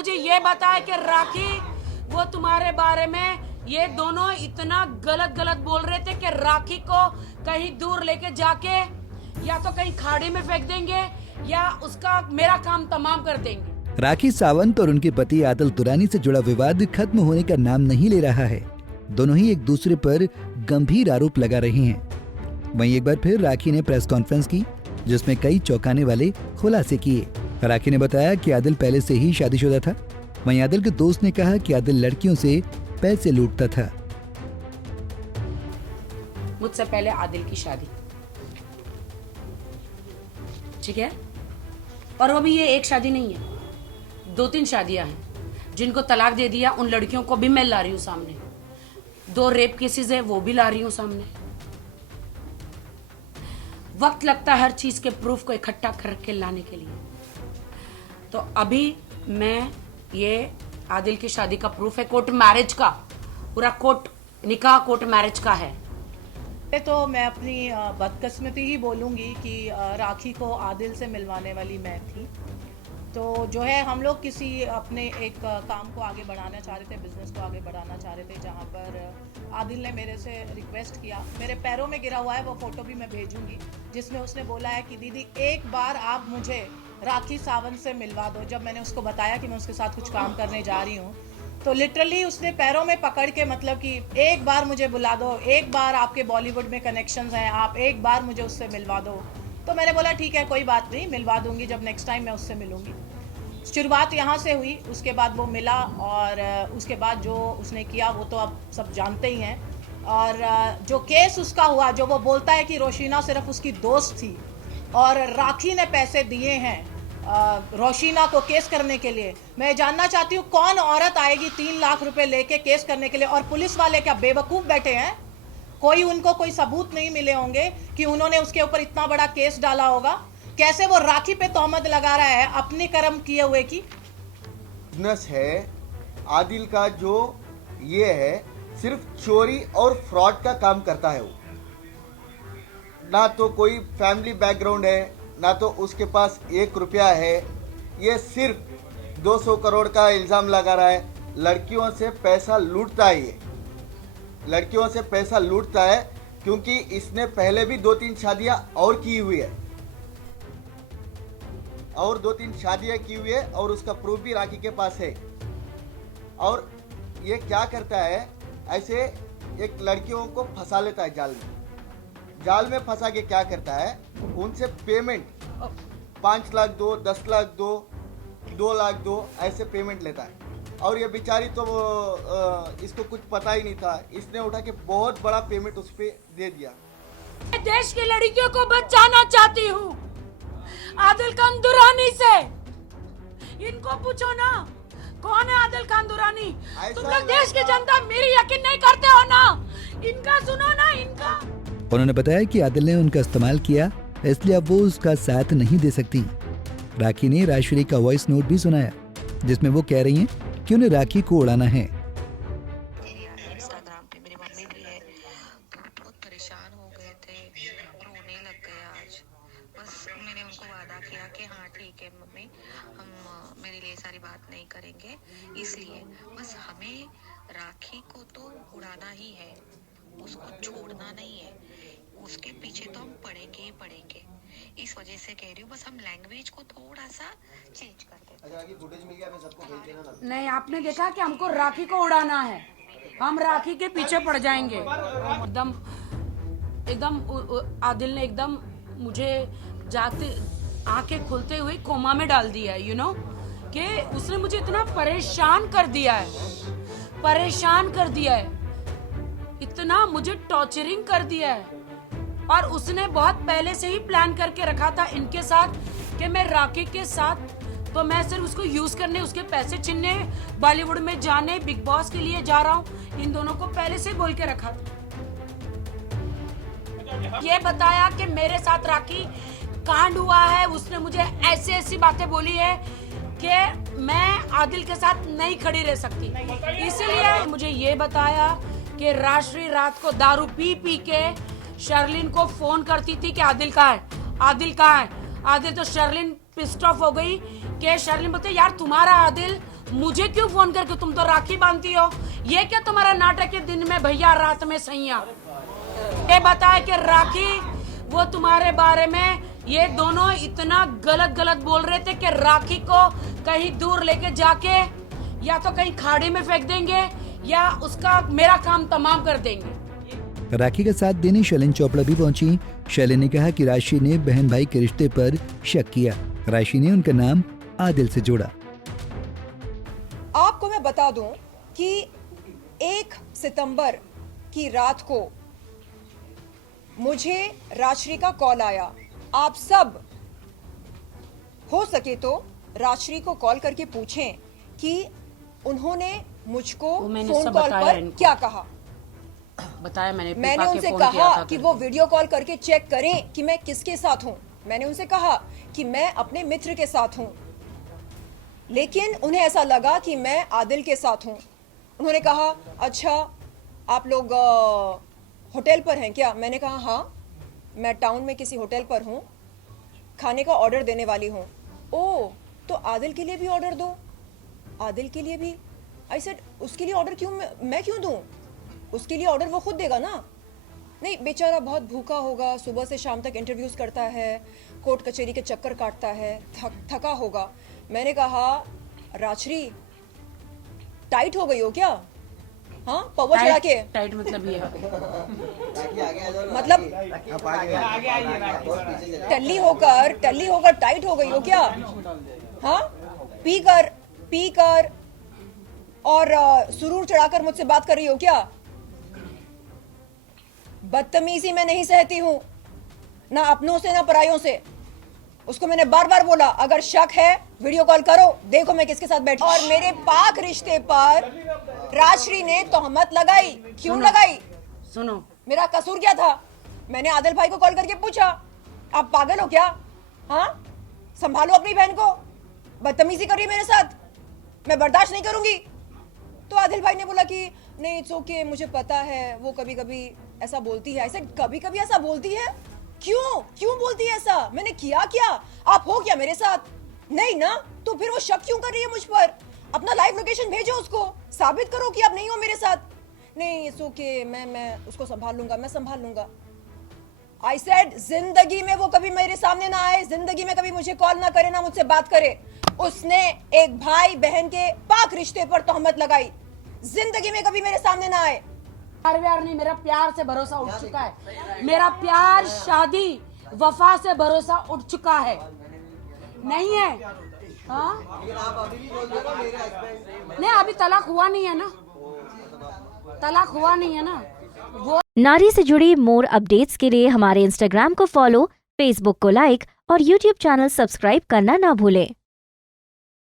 मुझे ये बताया कि राखी वो तुम्हारे बारे में ये दोनों इतना गलत गलत बोल रहे थे कि राखी को कहीं दूर लेके जाके या तो कहीं खाड़ी में फेंक देंगे या उसका मेरा काम तमाम कर देंगे। राखी सावंत और उनके पति आदिल तुरानी से जुड़ा विवाद खत्म होने का नाम नहीं ले रहा है। दोनों ही एक दूसरे पर गंभीर आरोप लगा रहे हैं। वहीं एक बार फिर राखी ने प्रेस कॉन्फ्रेंस की जिसमें कई चौंकाने वाले खुलासे किए। राखी ने बताया कि आदिल पहले से ही शादीशुदा था। वहीं आदिल के दोस्त ने कहा कि आदिल लड़कियों से पैसे लूटता था। मुझसे पहले आदिल की शादी, ठीक है, और वो भी ये एक शादी नहीं है, 2-3 शादियां हैं। जिनको तलाक दे दिया उन लड़कियों को भी मैं ला रही हूं सामने। 2 रेप केसेस है वो भी ला रही हूं सामने। वक्त लगता है हर चीज के प्रूफ को इकट्ठा करके लाने के लिए। तो अभी मैं ये आदिल की शादी का प्रूफ है, कोर्ट मैरिज का, पूरा कोर्ट निकाह कोर्ट मैरिज का है। तो मैं अपनी बदकिस्मती ही बोलूँगी कि राखी को आदिल से मिलवाने वाली मैं थी। तो जो है हम लोग किसी अपने एक काम को आगे बढ़ाना चाह रहे थे, बिजनेस को आगे बढ़ाना चाह रहे थे, जहाँ पर आदिल ने मेरे से रिक्वेस्ट किया। मेरे पैरों में गिरा हुआ है वो फ़ोटो भी मैं भेजूंगी, जिसमें उसने बोला है कि दीदी एक बार आप मुझे राखी सावंत से मिलवा दो। जब मैंने उसको बताया कि मैं उसके साथ कुछ काम करने जा रही हूँ तो लिटरली उसने पैरों में पकड़ के मतलब कि एक बार मुझे बुला दो, एक बार आपके बॉलीवुड में कनेक्शंस हैं, आप एक बार मुझे उससे मिलवा दो। तो मैंने बोला ठीक है कोई बात नहीं, मिलवा दूंगी जब नेक्स्ट टाइम मैं उससे मिलूंगी। शुरुआत यहाँ से हुई, उसके बाद वो मिला और उसके बाद जो उसने किया वो तो आप सब जानते ही हैं। और जो केस उसका हुआ, जो वो बोलता है कि रोशीना सिर्फ उसकी दोस्त थी और राखी ने पैसे दिए हैं रोशीना को केस करने के लिए। मैं जानना चाहती हूँ कौन औरत आएगी 3 लाख रुपए लेके केस करने के लिए? और पुलिस वाले क्या बेवकूफ़ बैठे हैं? कोई उनको कोई सबूत नहीं मिले होंगे कि उन्होंने उसके ऊपर इतना बड़ा केस डाला होगा। कैसे वो राखी पे तोहमत लगा रहा है अपने कर्म किए हुए की? बिजनेस है आदिल का जो ये है, सिर्फ चोरी और फ्रॉड का काम करता है। वो ना तो कोई फैमिली बैकग्राउंड है, ना तो उसके पास 1 रुपया है। ये सिर्फ 200 करोड़ का इल्ज़ाम लगा रहा है। लड़कियों से पैसा लूटता है, ये लड़कियों से पैसा लूटता है क्योंकि इसने पहले भी 2-3 शादियां और की हुई है, और 2-3 शादियां की हुई है और उसका प्रूफ भी राखी के पास है। और ये क्या करता है, ऐसे एक लड़कियों को फंसा लेता है जाल में फंसा के क्या करता है, उनसे पेमेंट 5 लाख दो, 10 लाख दो, 2 लाख दो, ऐसे पेमेंट लेता है। और ये बेचारी तो इसको कुछ पता ही नहीं था, इसने उठा के बहुत बड़ा पेमेंट उस पे दे दिया। मैं देश की लड़कियों को बचाना चाहती हूँ आदिल खान दुरानी से। इनको पूछो ना कौन है आदिल खान दुरानी। तुम लोग देश की जनता मेरी यकीन नहीं करते हो ना, इनका सुनो ना इनका। उन्होंने बताया कि आदिल ने उनका इस्तेमाल किया, इसलिए अब वो उसका साथ नहीं दे सकती। राखी ने राजश्री का वॉइस नोट भी सुनाया जिसमें वो कह रही हैं कि उन्हें राखी को उड़ाना है। इंस्टाग्राम पे मेरी मम्मी भी है, बहुत परेशान हो गए थे, रोने लग गए आज। बस मैंने उनको वादा किया कि हाँ ठीक है मम्मी, हम मेरे लिए सारी बात नहीं करेंगे। इसलिए बस हमें राखी को तो उड़ाना ही है, उसको छोड़ना नहीं है। उसके पीछे तो हम पढ़ेंगे ही पढ़ेंगे। इस वजह से कह रही हूँ बस हम लैंग्वेज को थोड़ा सा चेंज कर दें। नहीं, आपने देखा कि हमको राखी को उड़ाना है, हम राखी के पीछे पड़ जाएंगे। एकदम आदिल ने एकदम मुझे जाते आंखें खुलते हुए कोमा में डाल दिया है। यू नो कि उसने मुझे इतना परेशान कर दिया है, इतना मुझे टॉर्चरिंग कर दिया है। और उसने बहुत पहले से ही प्लान करके रखा था इनके साथ कि मैं राखी के साथ तो मैं सिर्फ उसको यूज करने, उसके पैसे छीनने, बॉलीवुड में जाने, बिग बॉस के लिए जा रहा हूँ। इन दोनों को पहले से बोल के रखा था। ये बताया कि मेरे साथ राखी कांड हुआ है, उसने मुझे ऐसी ऐसी बातें बोली है कि मैं आदिल के साथ नहीं खड़ी रह सकती। इसीलिए मुझे ये बताया कि राजश्री रात को दारू पी पी के शर्लिन को फोन करती थी कि आदिल कहाँ है। आदिल तो शर्लिन पिस्ड ऑफ हो गई कि शर्लिन बोलते यार तुम्हारा आदिल मुझे क्यों फोन करके तुम तो राखी बांधती हो? ये क्या तुम्हारा नाटक है, दिन में भैया रात में सैया? ये बताए कि राखी वो तुम्हारे बारे में ये दोनों इतना गलत गलत बोल रहे थे कि राखी को कहीं दूर लेके जाके या तो कहीं खाड़ी में फेंक देंगे या उसका मेरा काम तमाम कर देंगे। राखी का साथ देने शैलिन चोपड़ा भी पहुंची। शैलिन ने कहा कि राशि ने बहन भाई के रिश्ते पर शक किया। राशि ने उनका नाम आदिल से जोड़ा। आपको मैं बता दूं कि 1 सितंबर की रात को मुझे राजश्री का कॉल आया। आप सब हो सके तो राजश्री को कॉल करके पूछें कि उन्होंने मुझको वो मैंने फोन सब कॉल बताया पर इनको। क्या कहा। बताया मैंने मैंने उनसे कहा कि वो वीडियो कॉल करके चेक करें कि मैं किसके साथ हूं। मैंने उनसे कहा कि मैं अपने मित्र के साथ हूं, लेकिन उन्हें ऐसा लगा कि मैं आदिल के साथ हूं। उन्होंने कहा अच्छा आप लोग होटल पर हैं क्या? मैंने कहा हाँ, मैं टाउन में किसी होटल पर हूं, खाने का ऑर्डर देने वाली हूं। ओह, तो आदिल के लिए भी ऑर्डर दो। आदिल के लिए भी? आई सेड उसके लिए ऑर्डर क्यों, मैं क्यों दूं? उसके लिए ऑर्डर वो खुद देगा ना। नहीं, बेचारा बहुत भूखा होगा, सुबह से शाम तक इंटरव्यूज करता है, कोर्ट कचहरी के चक्कर काटता है, थका होगा। मैंने कहा राजश्री टाइट हो गई हो क्या? हाँ, पवा चढ़ा के टाइट मतलब ये मतलब टल्ली होकर टाइट हो गई हो क्या? हाँ, पी कर और सुरूर चढ़ाकर मुझसे बात कर रही हो क्या? बदतमीजी मैं नहीं सहती हूं, ना अपनों से ना परायों से। उसको मैंने बार बार बोला अगर शक है वीडियो कॉल करो, देखो मैं किसके साथ बैठी। और मेरे पाक रिश्ते पर राजश्री ने तोहमत लगाई। क्यों लगाई? सुनो, मेरा कसूर क्या था? मैंने आदिल भाई को कॉल करके पूछा आप पागल हो क्या? हाँ, संभालो अपनी बहन को, बदतमीजी कर रही है मेरे साथ, मैं बर्दाश्त नहीं करूंगी। तो आदिल भाई ने बोला कि नहीं इट्स ओके, मुझे पता है वो कभी कभी ऐसा बोलती है। ऐसे कभी कभी ऐसा बोलती है? क्यों बोलती है ऐसा? मैंने किया क्या? आप हो क्या मेरे साथ? नहीं ना, तो फिर वो शक क्यों कर रही है मुझ पर? अपना लाइव लोकेशन भेजो, उसको साबित करो कि आप नहीं हो मेरे साथ। नहीं इट्स ओके, मैं उसको संभाल लूंगा, मैं संभाल लूंगा। आई सेड जिंदगी में वो कभी मेरे सामने ना आए, जिंदगी में कभी मुझे कॉल ना करे, ना मुझसे बात करे। उसने एक भाई बहन के पाक रिश्ते पर तोहमत लगाई। जिंदगी में कभी मेरे सामने ना आए। प्यार नहीं, मेरा प्यार से भरोसा उठ चुका है। मेरा प्यार, शादी, वफा से भरोसा उठ चुका है। नहीं है? हाँ, नहीं अभी तलाक हुआ नहीं है ना, तलाक हुआ नहीं है ना। वो नारी से जुड़ी मोर अपडेट्स के लिए हमारे इंस्टाग्राम को फॉलो, फेसबुक को लाइक और यूट्यूब चैनल सब्सक्राइब करना ना भूलें।